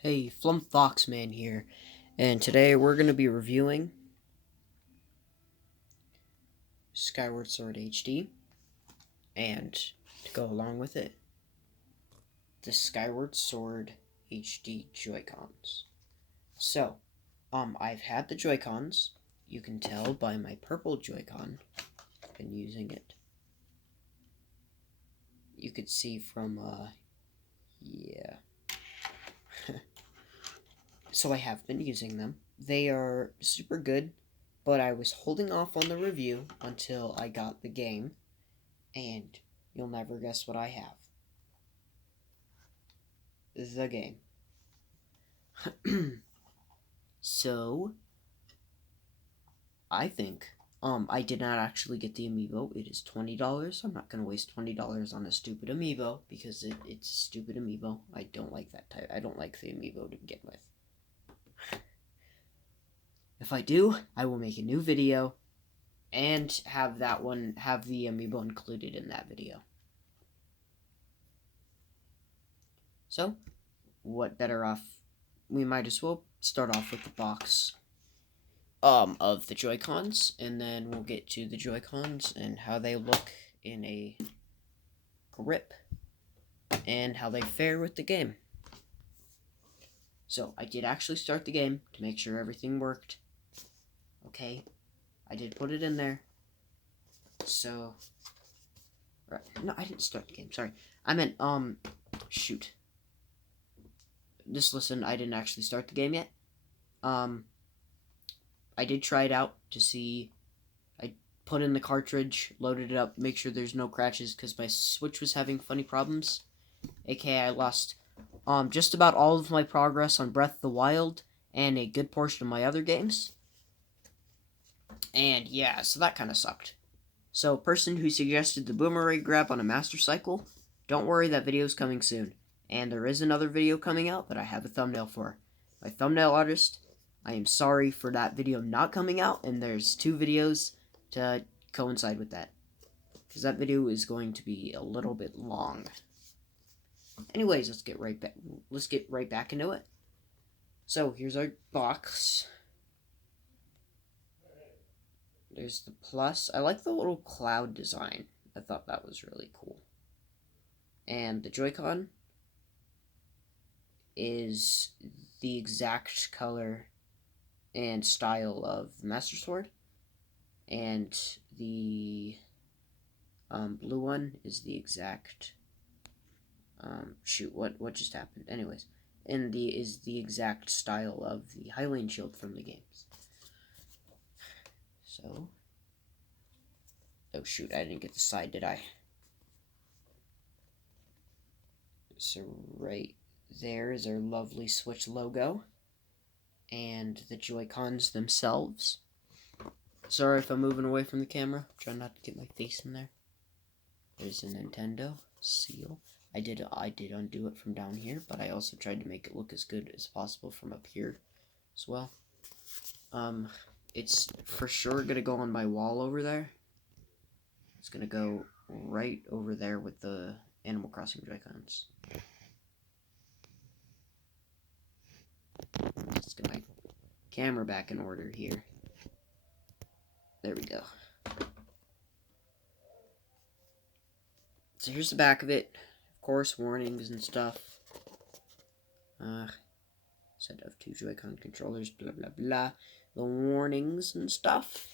Hey, Flump Foxman here, and today we're going to be reviewing Skyward Sword HD, and to go along with it, the Skyward Sword HD Joy-Cons. So, I've had the Joy-Cons. You can tell by my purple Joy-Con. I've been using it. You could see from, yeah. So I have been using them. They are super good, but I was holding off on the review until I got the game, and you'll never guess what I have. The game. So, I think, I did not actually get the amiibo. It is $20. I'm not going to waste $20 on a stupid amiibo, because it's a stupid amiibo. I don't like that type. I don't like the amiibo to begin with. If I do, I will make a new video and have the amiibo included in that video. So, what better off? We might as well start off with the box of the Joy-Cons, and then we'll get to the Joy-Cons and how they look in a grip and how they fare with the game. So, I did actually start the game to make sure everything worked. Okay, I did put it in there. So, right. No, I didn't start the game, sorry. I meant, shoot. Just listen, I didn't actually start the game yet. I did try it out to see. I put in the cartridge, loaded it up, make sure there's no crashes, because my Switch was having funny problems. AKA I lost just about all of my progress on Breath of the Wild and a good portion of my other games. And yeah, so that kind of sucked. So, person who suggested the boomerang grab on a Master Cycle, don't worry, that video's coming soon. And there is another video coming out that I have a thumbnail for. My thumbnail artist, I am sorry for that video not coming out, and there's 2 videos to coincide with that, because that video is going to be a little bit long. Anyways, let's get right back into it. So, here's our box. There's the plus. I like the little cloud design. I thought that was really cool. And the Joy-Con is the exact color and style of the Master Sword, and the blue one is the exact shoot, what just happened? Anyways, and is the exact style of the Hylian shield from the games. So, oh shoot, I didn't get the side, did I? So right there is our lovely Switch logo, and the Joy-Cons themselves. Sorry if I'm moving away from the camera. I'm trying not to get my face in there. There's a Nintendo seal. I did undo it from down here, but I also tried to make it look as good as possible from up here as well. It's for sure gonna go on my wall over there. It's gonna go right over there with the Animal Crossing Joy-Cons. Let's get my camera back in order here. There we go. So here's the back of it. Of course, warnings and stuff. Set of 2 Joy-Con controllers, blah blah blah. The warnings and stuff.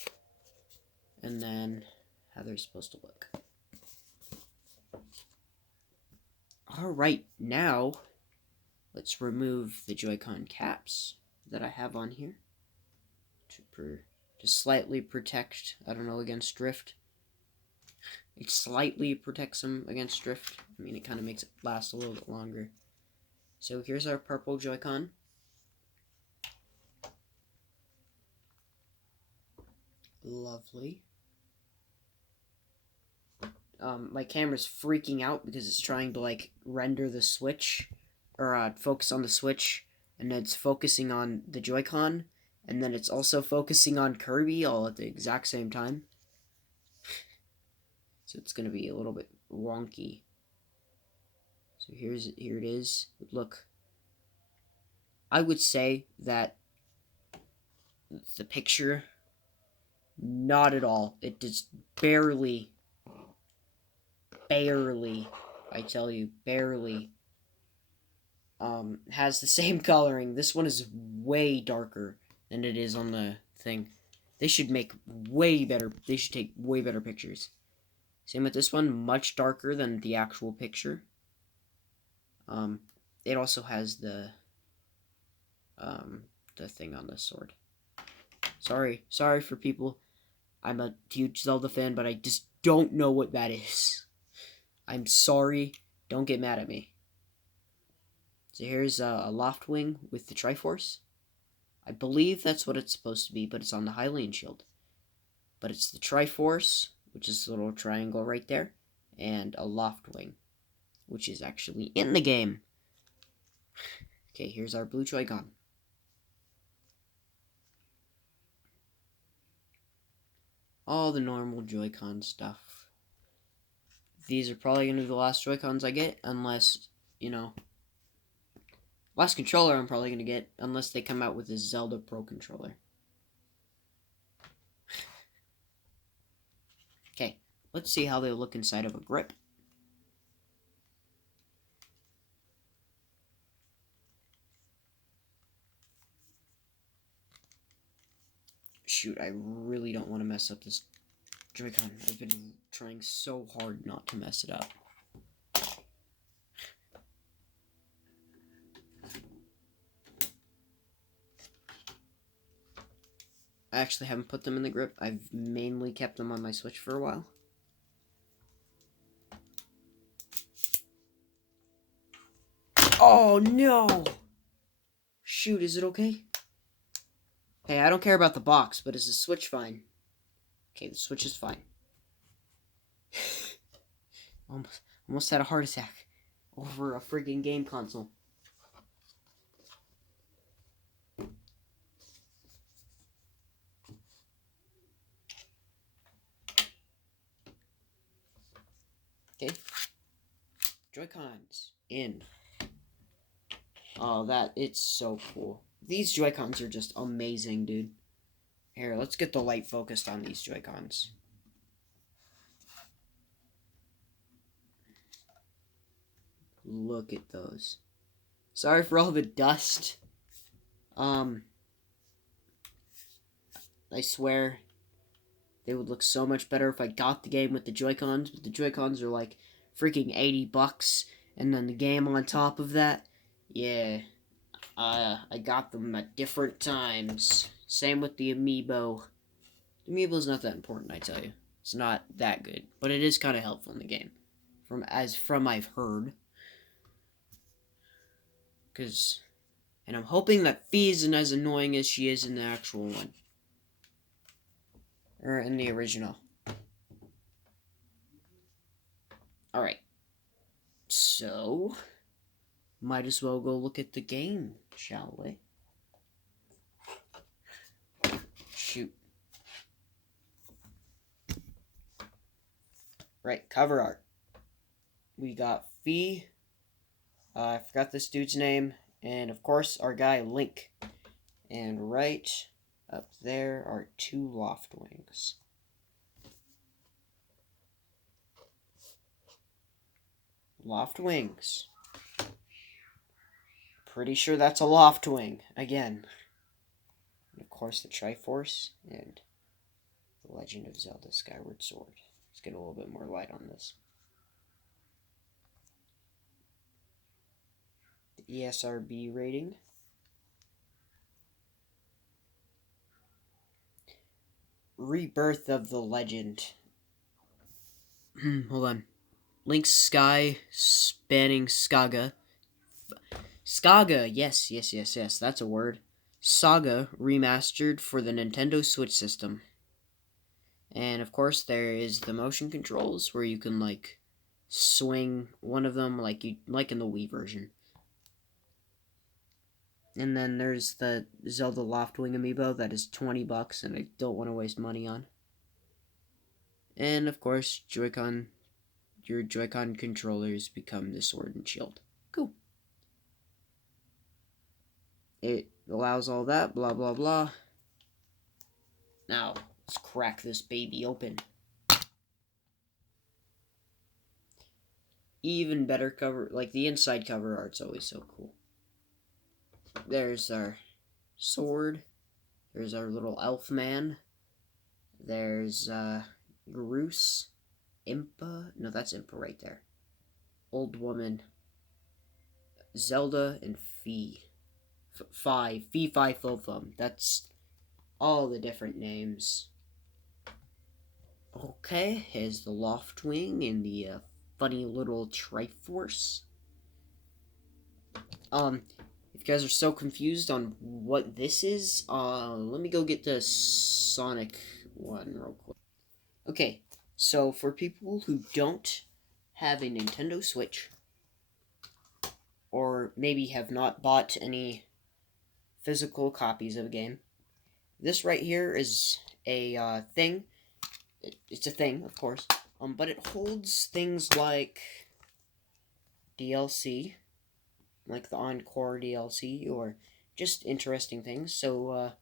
And then how they're supposed to look. Alright, now let's remove the Joy-Con caps that I have on here to slightly protect, I don't know, against drift. It slightly protects them against drift. I mean, it kind of makes it last a little bit longer. So here's our purple Joy-Con. Lovely. My camera's freaking out because it's trying to, like, render the Switch, or focus on the Switch, and it's focusing on the Joy-Con, and then it's also focusing on Kirby all at the exact same time. So it's going to be a little bit wonky. So here it is. Look. I would say that the picture, not at all. It just barely, I tell you, barely, has the same coloring. This one is way darker than it is on the thing. They should make way better, they should take way better pictures. Same with this one, much darker than the actual picture. It also has the thing on the sword. Sorry for people. I'm a huge Zelda fan, but I just don't know what that is. I'm sorry. Don't get mad at me. So here's a loft wing with the Triforce. I believe that's what it's supposed to be, but it's on the Hylian shield. But it's the Triforce, which is the little triangle right there, and a loft wing, which is actually in the game. Okay, here's our blue joycon. All the normal joycon stuff. These are probably going to be the last joycons I get, unless, last controller I'm probably going to get, unless they come out with a Zelda Pro controller. Okay, let's see how they look inside of a grip. Shoot, I really don't want to mess up this Joy-Con. I've been trying so hard not to mess it up. I actually haven't put them in the grip. I've mainly kept them on my Switch for a while. Oh, no! Shoot, is it okay? Hey, I don't care about the box, but is the Switch fine? Okay, the Switch is fine. Almost had a heart attack over a friggin' game console. Okay. Joy-Cons in. Oh, it's so cool. These Joy-Cons are just amazing, dude. Here, let's get the light focused on these Joy-Cons. Look at those. Sorry for all the dust. I swear they would look so much better if I got the game with the Joy-Cons, but the Joy-Cons are like freaking $80, and then the game on top of that. Yeah. I got them at different times. Same with the Amiibo. The Amiibo's not that important, I tell you. It's not that good, but it is kind of helpful in the game. From I've heard. And I'm hoping that Fee isn't as annoying as she is in the actual one. Or in the original. Alright. So, might as well go look at the game, shall we? Shoot. Right, cover art. We got Fee. I forgot this dude's name. And, of course, our guy, Link. And right up there are 2 loft wings. Loft wings. Pretty sure that's a loft wing. Again. And, of course, the Triforce. And the Legend of Zelda Skyward Sword. Let's get a little bit more light on this. The ESRB rating. Rebirth of the Legend. Hold on. Link's Sky Spanning Skaga. Skaga, yes, that's a word. Saga remastered for the Nintendo Switch system. And of course there is the motion controls where you can like swing one of them like in the Wii version. And then there's the Zelda Loftwing amiibo that is $20 and I don't want to waste money on. And of course, your Joy-Con controllers become the sword and shield. Cool. allows all that, blah, blah, blah. Now, let's crack this baby open. Even better cover, like the inside cover art's always so cool. There's our sword. There's our little elf man. There's, Groose. Impa. No, that's Impa right there. Old woman. Zelda and Fee. Fee, Fi, Fo, Fum. That's all the different names. Okay, here's the Loftwing and the funny little Triforce. If you guys are so confused on what this is, let me go get the Sonic one real quick. Okay, so for people who don't have a Nintendo Switch, or maybe have not bought any physical copies of a game, this right here is a thing. It's a thing, of course, but it holds things like DLC, like the Encore DLC, or just interesting things. So,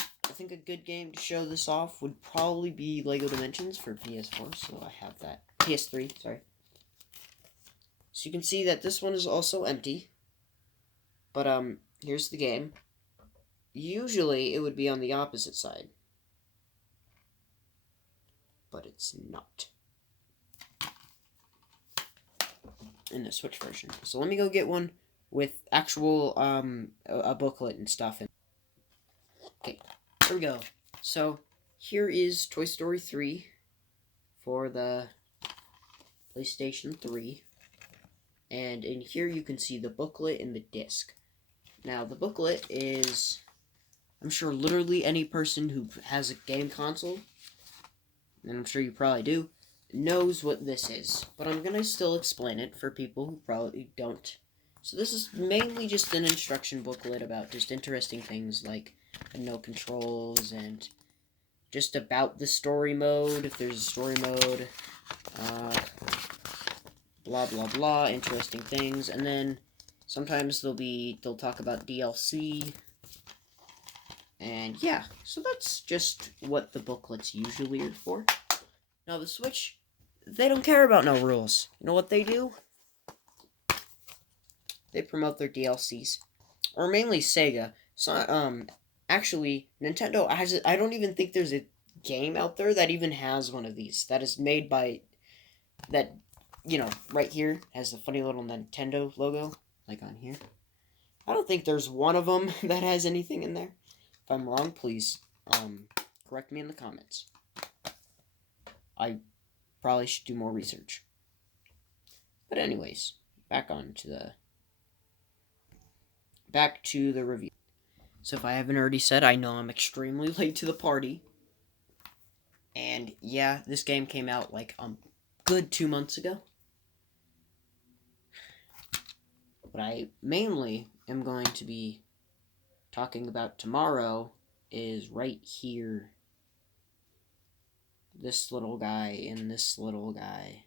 I think a good game to show this off would probably be LEGO Dimensions for PS4, so I have that. PS3, sorry. So you can see that this one is also empty, but, here's the game. Usually, it would be on the opposite side, but it's not in the Switch version. So let me go get one with actual, a booklet and stuff. Okay, here we go. So, here is Toy Story 3 for the PlayStation 3. And in here you can see the booklet and the disc. Now, the booklet is, I'm sure literally any person who has a game console, and I'm sure you probably do, knows what this is. But I'm going to still explain it for people who probably don't. So this is mainly just an instruction booklet about just interesting things like no controls and just about the story mode, if there's a story mode, blah blah blah, interesting things, and then sometimes they'll talk about DLC, and yeah, so that's just what the booklets usually are for. Now the Switch, they don't care about no rules. You know what they do? They promote their DLCs, or mainly Sega. So actually, Nintendo has. I don't even think there's a game out there that even has one of these. That is made by, that, you know, right here has the funny little Nintendo logo, like on here. I don't think there's one of them that has anything in there. If I'm wrong, please, correct me in the comments. I probably should do more research. But anyways, back to the review. So if I haven't already said, I know I'm extremely late to the party. And yeah, this game came out like a good 2 months ago. What I mainly am going to be talking about tomorrow is right here. This little guy and this little guy.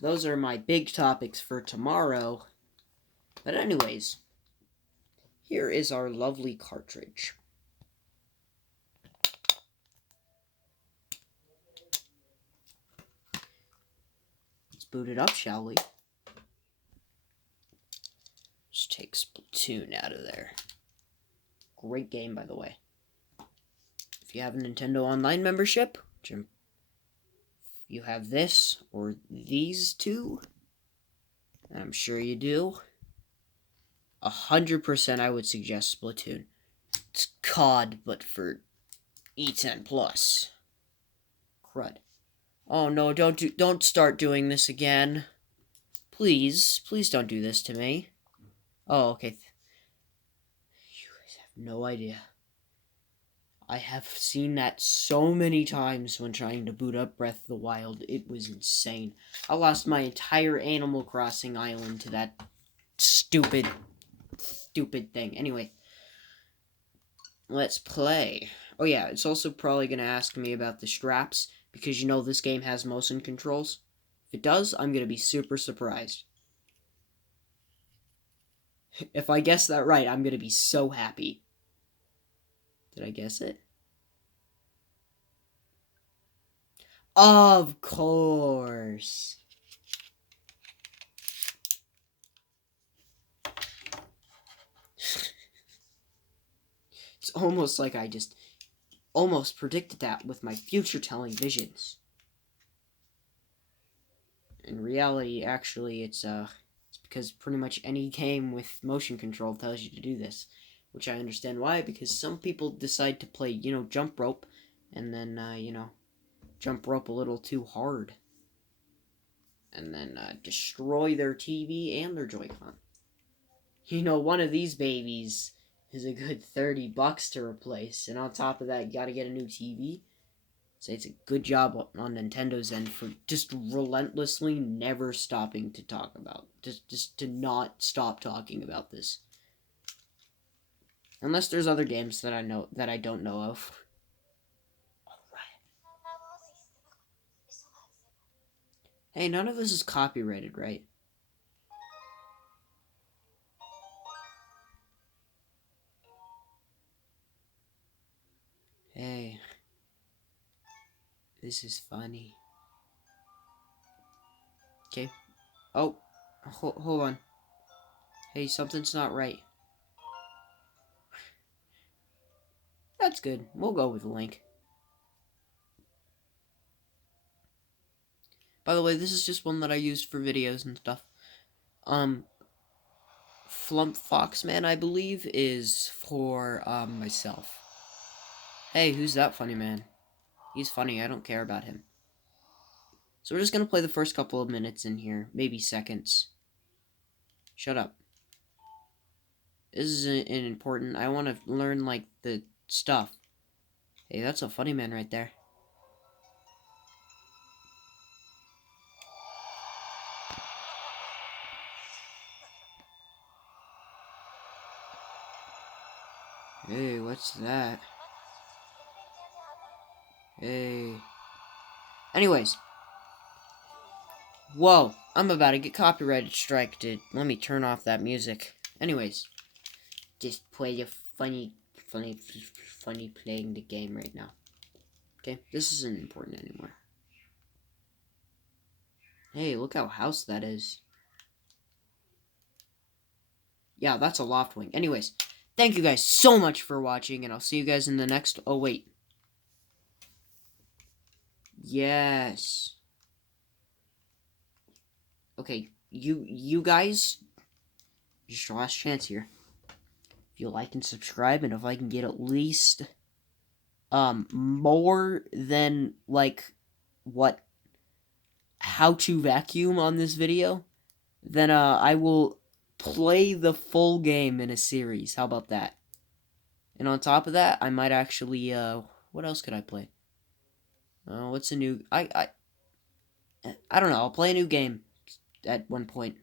Those are my big topics for tomorrow. But anyways, here is our lovely cartridge. Let's boot it up, shall we? Just take Splatoon out of there. Great game, by the way. If you have a Nintendo Online membership, you have this or these two, and I'm sure you do, 100% I would suggest Splatoon. It's COD, but for E10 plus. Crud. Oh no, don't start doing this again. Please don't do this to me. Oh, okay. You guys have no idea. I have seen that so many times when trying to boot up Breath of the Wild. It was insane. I lost my entire Animal Crossing island to that stupid thing. Anyway, let's play. Oh yeah, it's also probably going to ask me about the straps, because you know this game has motion controls. If it does, I'm going to be super surprised. If I guess that right, I'm gonna be so happy. Did I guess it? Of course. It's almost like I just almost predicted that with my future telling visions. In reality, actually, it's because pretty much any game with motion control tells you to do this, which I understand why, because some people decide to play, jump rope, and then, jump rope a little too hard, and then destroy their TV and their Joy-Con. One of these babies is a good $30 to replace, and on top of that, you gotta get a new TV. So it's a good job on Nintendo's end for just relentlessly never stopping to talk about. Just to not stop talking about this. Unless there's other games that I don't know of. Alright. Hey, none of this is copyrighted, right? Hey. This is funny. Okay. Oh. Hold on. Hey, something's not right. That's good. We'll go with the link. By the way, this is just one that I used for videos and stuff. Flump Foxman, I believe, is for, myself. Hey, who's that funny man? He's funny, I don't care about him. So we're just gonna play the first couple of minutes in here, maybe seconds. Shut up. This is important. I want to learn, like, the stuff. Hey, that's a funny man right there. Hey, what's that? Hey. Anyways. Whoa, I'm about to get copyrighted striked. Let me turn off that music. Anyways. Just play a funny playing the game right now. Okay, this isn't important anymore. Hey, look how house that is. Yeah, that's a loft wing. Anyways, thank you guys so much for watching, and I'll see you guys in the next... Oh, wait. Yes. Okay, you guys, just your last chance here. If you like and subscribe, and if I can get at least, more than, like, what, how to vacuum on this video, then, I will play the full game in a series. How about that? And on top of that, I might actually, what else could I play? What's a new, I don't know, I'll play a new game at one point.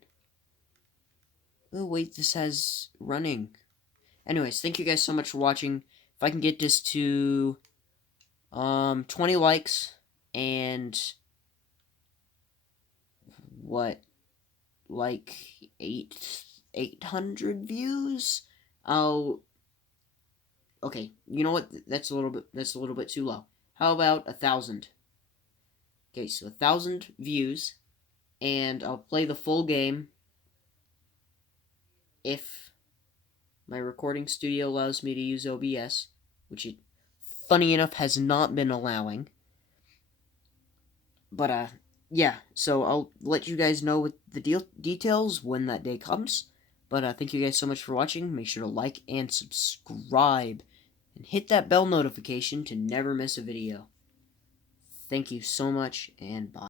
Oh, wait, this has running. Anyways, thank you guys so much for watching. If I can get this to 20 likes and what, like 800 views, okay, you know what? That's a little bit too low. How about 1,000? Okay, so 1,000 views, and I'll play the full game if my recording studio allows me to use OBS, which it, funny enough, has not been allowing. But, yeah, so I'll let you guys know with the details when that day comes. But, thank you guys so much for watching. Make sure to like and subscribe. And hit that bell notification to never miss a video. Thank you so much, and bye.